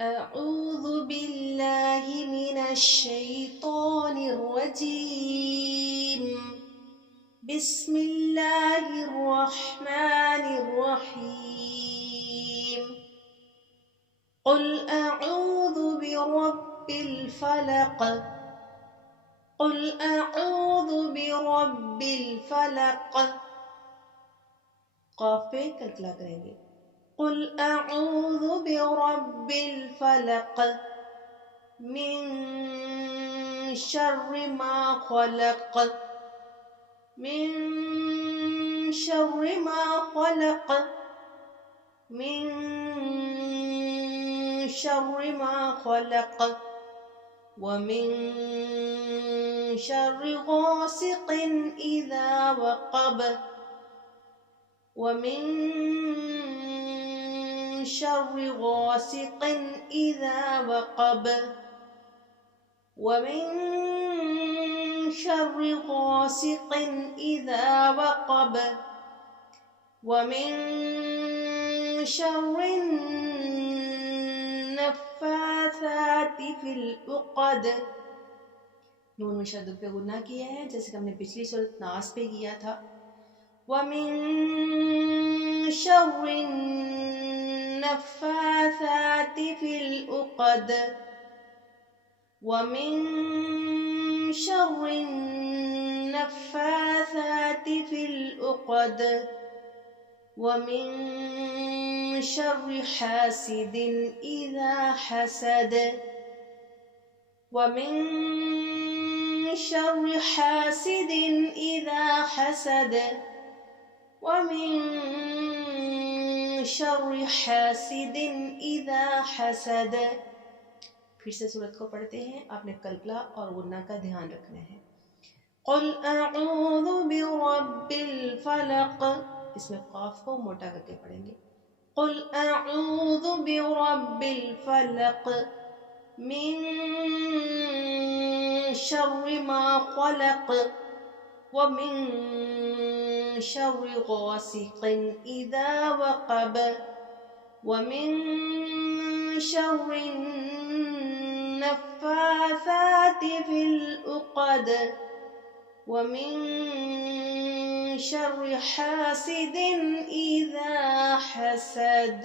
أعوذ بالله من الشيطان الرجيم. بسم الله الرحمن الرحيم. قل أعوذ برب الفلق. قل أعوذ برب الفلق. قاف پہ کلکلا کریں گے. قل أعوذ برب الفلق من شر ما خلق. من شر ما خلق. من شر ما خلق. ومن شر غاسق إذا وقب. ومن شر غاسق إذا وقب. ومن شر غاسق إذا وقب. ومن شر النفاثات في العقد. نون میں شد پہ گناہ کیا ہے جیسے کہ ہم نے پچھلی سورۃ ناس پہ کیا تھا. ومن شر النفاثات في العقد. ومن شر النفاثات في العقد. ومن شر حاسد إذا حسد. ومن شر حاسد إذا حسد. ومن شر حاسد إذا حسد. پھر سے سورت کو پڑھتے ہیں. آپ نے کلکلا اور غنہ کا دھیان رکھنا ہے. قل اعوذ برب الفلق. اس میں قاف کو موٹا کر کے پڑھیں گے. قل اعوذ برب الفلق من شر ما خلق. ومن شر غاسق إذا وقب. ومن شر النفاثات في العقد. ومن شر حاسد إذا حسد.